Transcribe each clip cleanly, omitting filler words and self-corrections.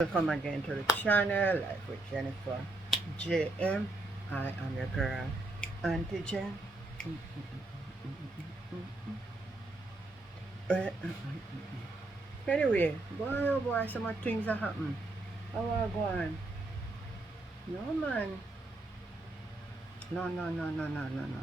Welcome again to the channel, Life with Jennifer JM. I am your girl, Auntie Jen. Anyway, boy, oh boy, some more things are happening. How are you going? No, man. No, no, no, no, no, no, no.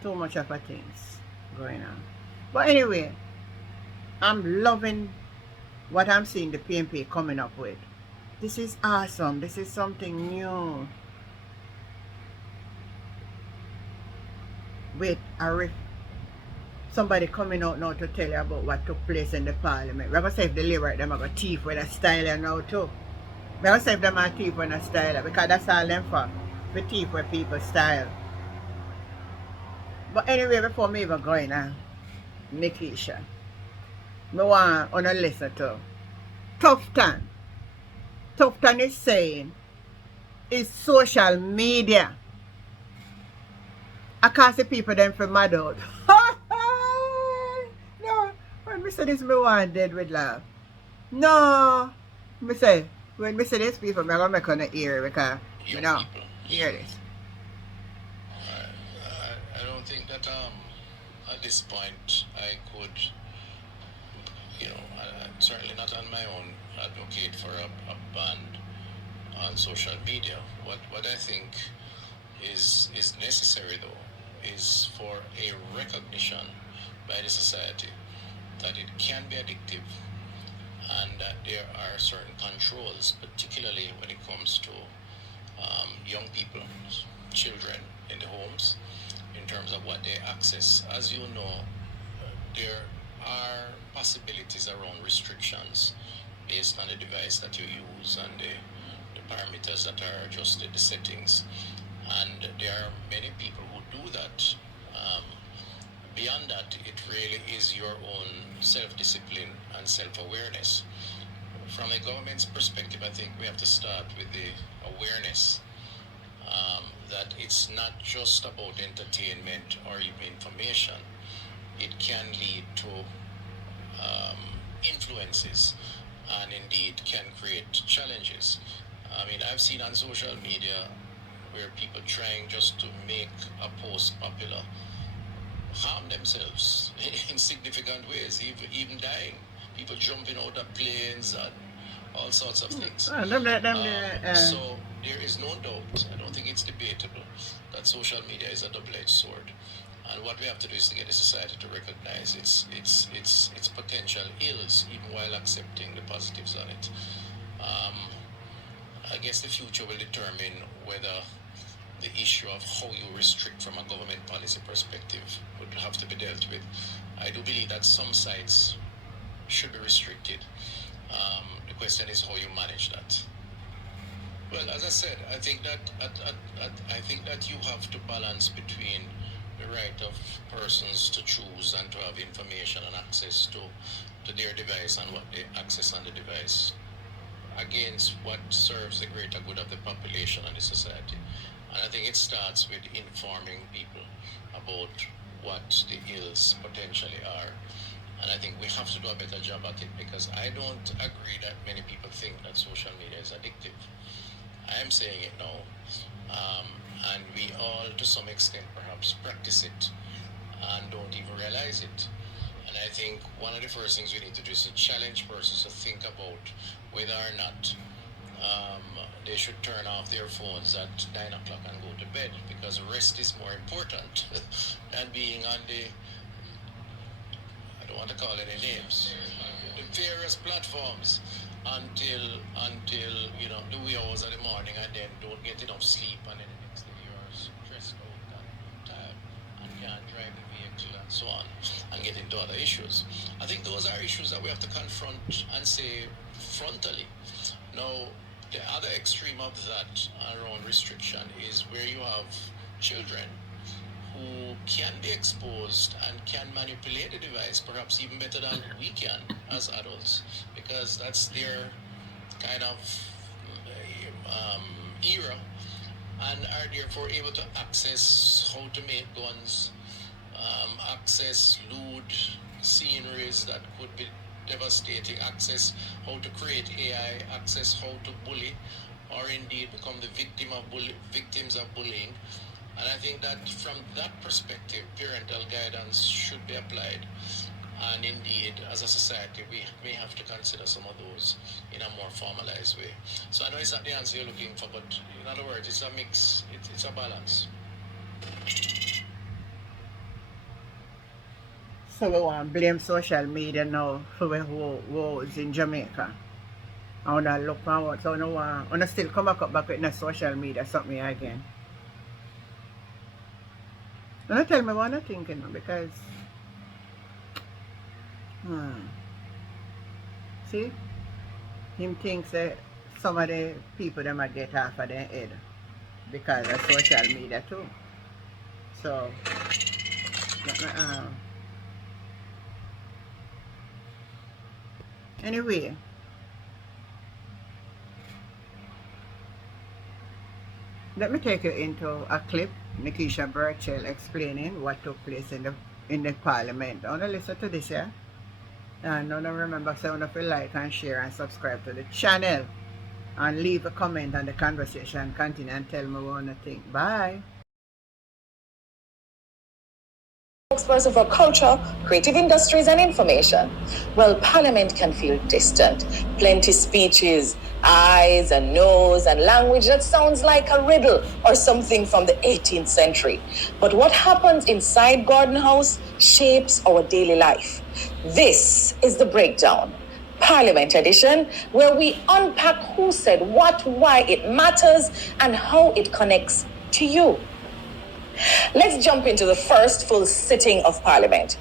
Too much of a things going on. But anyway, I'm loving what I'm seeing the PNP coming up with. This is awesome. This is something new. With a somebody coming out now to tell you about what took place in the parliament. We're going to say if the Labour them are going to thief with a style now too. We're going to say if them are thief with a style because that's all them for. We thief with people's style. But anyway, before me even going on, Nikisha, I want to listen to Tufton. Tufton is saying it's social media. I can't see people them from mad out. No, when me say this, me want dead with laugh. No, me say, when me say this people, me gonna make on the ear because, you know, hear this. I don't think that at this point I could, I'm certainly not on my own advocate for a ban on social media. What I think is necessary though is for a recognition by the society that it can be addictive and that there are certain controls, particularly when it comes to young people, children in the homes, in terms of what they access. As you know, there are possibilities around restrictions based on the device that you use and the parameters that are adjusted, the settings. And there are many people who do that. Beyond that, it really is your own self-discipline and self-awareness. From a government's perspective, I think we have to start with the awareness that it's not just about entertainment or even information. It can lead to influences and indeed can create challenges. I mean, I've seen on social media where people trying just to make a post popular harm themselves in significant ways, even dying. People jumping out of planes and all sorts of things. So there is no doubt, I don't think it's debatable, that social media is a double-edged sword. And what we have to do is to get the society to recognize its potential ills, even while accepting the positives on it. I guess the future will determine whether the issue of how you restrict from a government policy perspective would have to be dealt with. I do believe that some sites should be restricted. The question is how you manage that. Well, as I said, I think that you have to balance between the right of persons to choose and to have information and access to their device and what they access on the device against what serves the greater good of the population and the society. And I think it starts with informing people about what the ills potentially are. And I think we have to do a better job at it because I don't agree that many people think that social media is addictive. I am saying it now. And we all, to some extent, perhaps practice it and don't even realize it. And I think one of the first things we need to do is to challenge persons to think about whether or not they should turn off their phones at 9 o'clock and go to bed, because rest is more important than being on the, I don't want to call any names, the various platforms until the wee hours of the morning, and then don't get enough sleep, and then the next day you're stressed out and tired and can't drive the vehicle and so on, and get into other issues. I think those are issues that we have to confront and say frontally. Now, the other extreme of that around restriction is where you have children who can be exposed and can manipulate the device perhaps even better than we can as adults, because that's their kind of era, and are therefore able to access how to make guns, access lewd sceneries that could be devastating access, how to create AI access, how to bully, or indeed become the victims of bullying. And I think that from that perspective, parental guidance should be applied. And indeed, as a society, we may have to consider some of those in a more formalized way. So I know it's not the answer you're looking for, but in other words, it's a mix, it's a balance. So we want to blame social media now for who is in Jamaica. I want to look forward. So I want to still come back with the social media something again. Don't tell me what I'm thinking, because see, him thinks that some of the people them might get off of their head because of social media too. So anyway, let me take you into a clip. Nikisha Burchell explaining what took place in the parliament. I want to listen to this, yeah? And don't remember, so if you like and share and subscribe to the channel and leave a comment on the conversation. Continue and tell me what you think. Bye. Spokesperson for culture, creative industries and information. Well, Parliament can feel distant. Plenty speeches, eyes and nose and language that sounds like a riddle or something from the 18th century. But what happens inside Gordon House shapes our daily life. This is the breakdown. Parliament edition, where we unpack who said what, why it matters, and how it connects to you. Let's jump into the first full sitting of Parliament.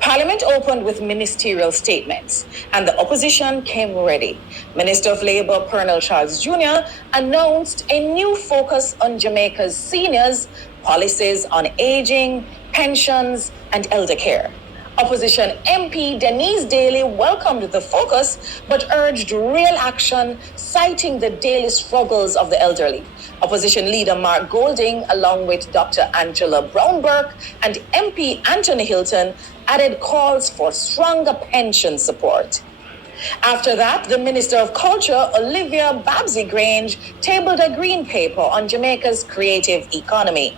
Parliament opened with ministerial statements, and the opposition came ready. Minister of Labour Colonel Charles Jr. announced a new focus on Jamaica's seniors, policies on aging, pensions, and elder care. Opposition MP Denise Daly welcomed the focus, but urged real action, citing the daily struggles of the elderly. Opposition leader Mark Golding, along with Dr. Angela Brownburke and MP Anthony Hilton, added calls for stronger pension support. After that, the Minister of Culture, Olivia Babsy Grange, tabled a green paper on Jamaica's creative economy.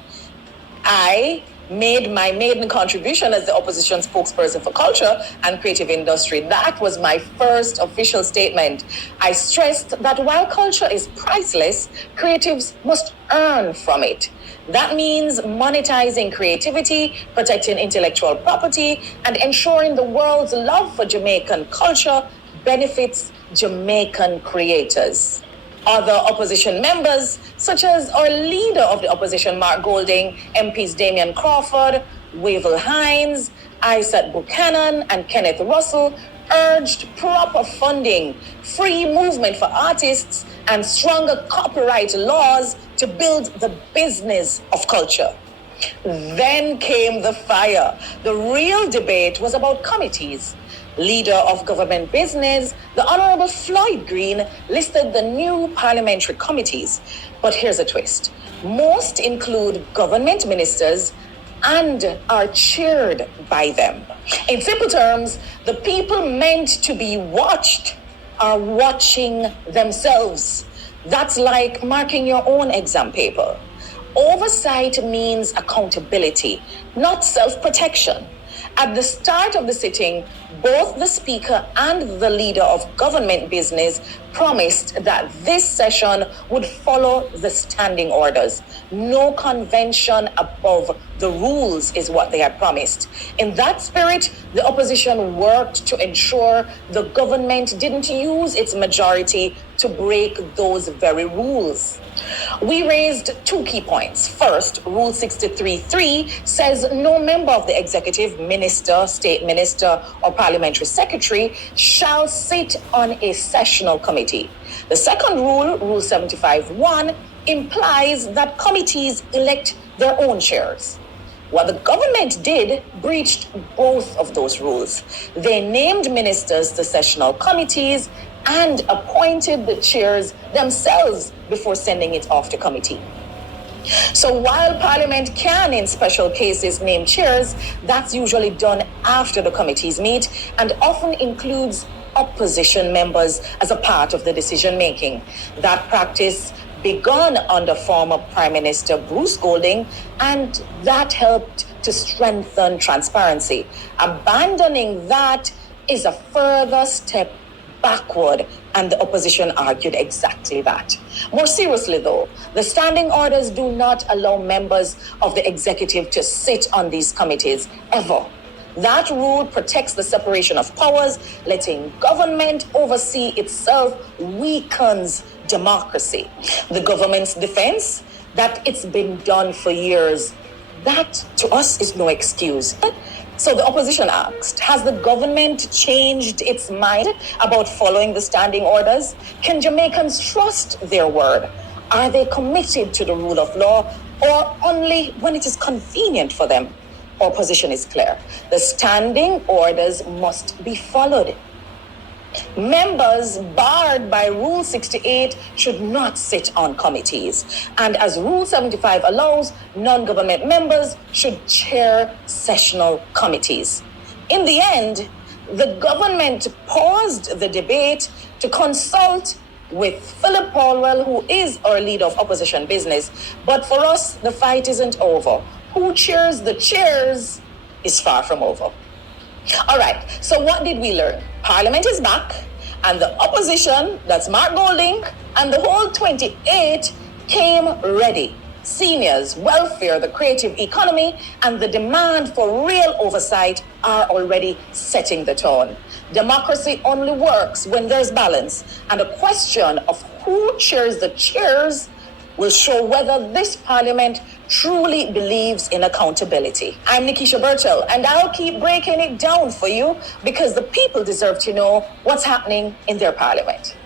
I made my maiden contribution as the opposition spokesperson for culture and creative industry. That was my first official statement. I stressed that while culture is priceless, creatives must earn from it. That means monetizing creativity, protecting intellectual property, and ensuring the world's love for Jamaican culture benefits Jamaican creators. Other opposition members, such as our leader of the opposition, Mark Golding, MPs Damian Crawford, Wavell Hines, Isaac Buchanan, and Kenneth Russell, urged proper funding, free movement for artists, and stronger copyright laws to build the business of culture. Then came the fire. The real debate was about committees. Leader of Government Business, the Honourable Floyd Green, listed the new parliamentary committees. But here's a twist. Most include government ministers and are chaired by them. In simple terms, the people meant to be watched are watching themselves. That's like marking your own exam paper. Oversight means accountability, not self-protection. At the start of the sitting, both the Speaker and the leader of Government Business promised that this session would follow the standing orders. No convention above the rules is what they had promised. In that spirit, the opposition worked to ensure the government didn't use its majority to break those very rules. We raised two key points. First, Rule 63.3 says no member of the executive, minister, state minister, or parliamentary secretary shall sit on a sessional committee. The second rule, Rule 75.1, implies that committees elect their own chairs. What the government did breached both of those rules. They named ministers to sessional committees and appointed the chairs themselves before sending it off to committee. So while Parliament can, in special cases, name chairs, that's usually done after the committees meet and often includes opposition members as a part of the decision making. That practice began under former Prime Minister Bruce Golding, and that helped to strengthen transparency. Abandoning that is a further step backward, and the opposition argued exactly that. More seriously though, the standing orders do not allow members of the executive to sit on these committees ever. That rule protects the separation of powers. Letting government oversee itself weakens democracy. The government's defense, that it's been done for years, that to us is no excuse. So the opposition asked, has the government changed its mind about following the standing orders? Can Jamaicans trust their word? Are they committed to the rule of law, or only when it is convenient for them? Our position is clear. The standing orders must be followed. Members barred by Rule 68 should not sit on committees. And as Rule 75 allows, non-government members should chair sessional committees. In the end, the government paused the debate to consult with Philip Paulwell, who is our leader of opposition business. But for us, the fight isn't over. Who chairs the chairs is far from over. All right, so what did we learn? Parliament is back, and the opposition, that's Mark Golding, and the whole 28 came ready. Seniors, welfare, the creative economy, and the demand for real oversight are already setting the tone. Democracy only works when there's balance, and a question of who chairs the chairs will show whether this parliament truly believes in accountability. I'm Nikisha Burchell, and I'll keep breaking it down for you because the people deserve to know what's happening in their parliament.